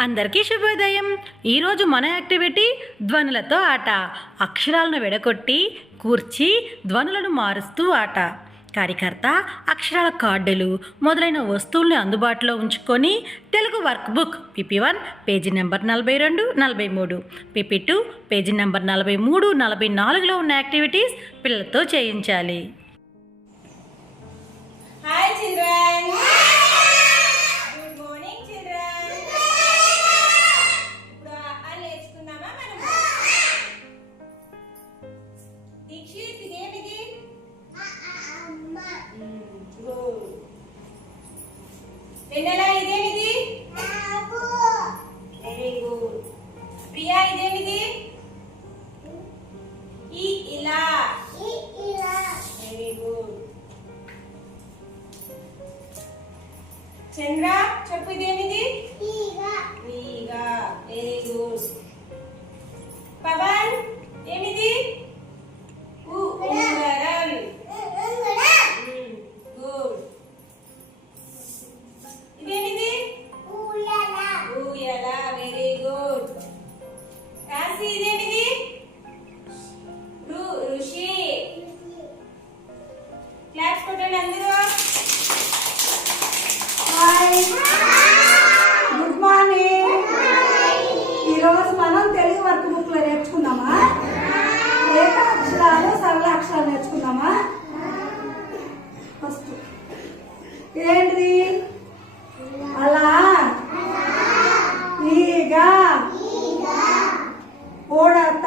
అందరికీ శుభోదయం. ఈరోజు మన యాక్టివిటీ ధ్వనులతో ఆట. అక్షరాలను విడగొట్టి కూర్చి ధ్వనులను మారుస్తూ ఆట. కార్యకర్త అక్షరాల కార్డులు మొదలైన వస్తువుల్ని అందుబాటులో ఉంచుకొని Telugu workbook PP1 page number 42, 43, PP2 page number 43, 44లో ఉన్న యాక్టివిటీస్ పిల్లలతో చేయించాలి. Hi children. వెన్నెల ఇదేమిది? Very good. ప్రియా ఇదేమిది? ఇలా. Very good. చంద్ర చెప్పు ఇదేమిది? ఈగా. Very good. పవన్ ఏమిది? ఉంగరం. గుడ్. ఇదేమిది? ఊయల. Very good. రాసి ఇదేమిది? ఋషి. క్లాప్స్ కొట్టండి అందరూ. Good morning. ఈరోజు మనం తెలుగు వర్క్ బుక్ లో నేర్చుకుందామా? ఏకాక్షరాలు సరళ అక్షరాలు నేర్చుకుందామా? ఫస్ట్ ఏంటిది? అలా, ఈగా, ఉడత.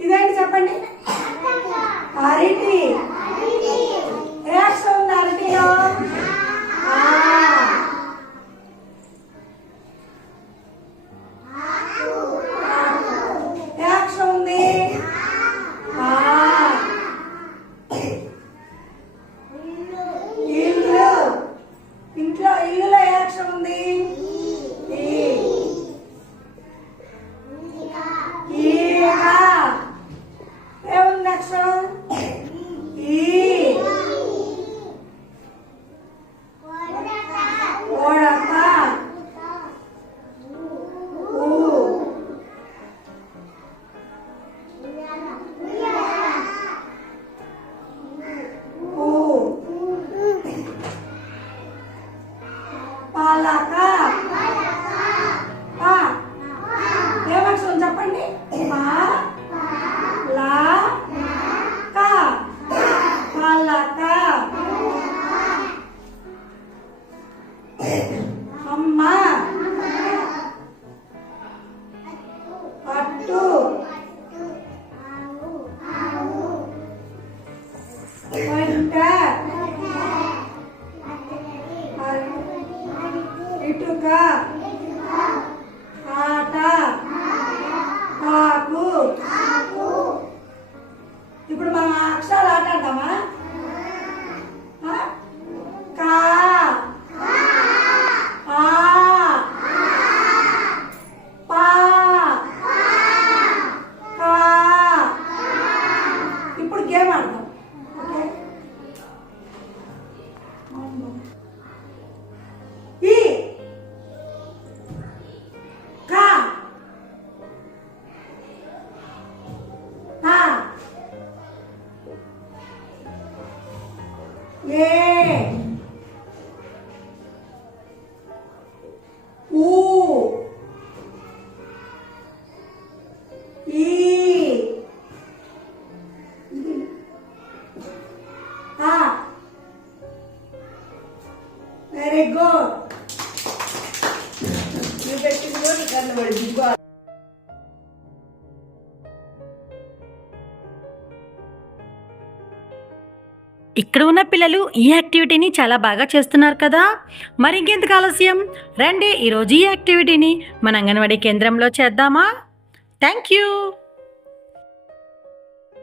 ఇదేంటి చెప్పండి? అరటి. ఏ అక్షరం ఉంది అరటిలో? ఏ అక్షరం ఉంది? ఇల్లు. ఇల్లులో ఏ అక్షరం ఉంది? ఈగా. ఏముంది అక్షరం? ఉడత. పాలక. ఏమక్షరం చెప్పండి? పాలక. అమ్మ. అట్టు. వంట. ఇటుక. ఆట. ఆకు. ఇప్పుడు మనం అక్షరాలు ఆట ఆడదామా? కా. ఆ. పా. కా. ఇప్పుడు గేమ్ ఆడదాం. ఓకే. ఈ. కా. ఆ. ఏ. ఊ. ఈ. ఆ. Very good. నువ్వు పెట్టింది కూడా కన్ను పడింది. ఇక్కడ ఉన్న పిల్లలు ఈ యాక్టివిటీని చాలా బాగా చేస్తున్నారు కదా. మరి ఇంకెందుకు ఆలస్యం, రండి ఈరోజు ఈ యాక్టివిటీని మన అంగన్వాడీ కేంద్రంలో చేద్దామా? Thank you.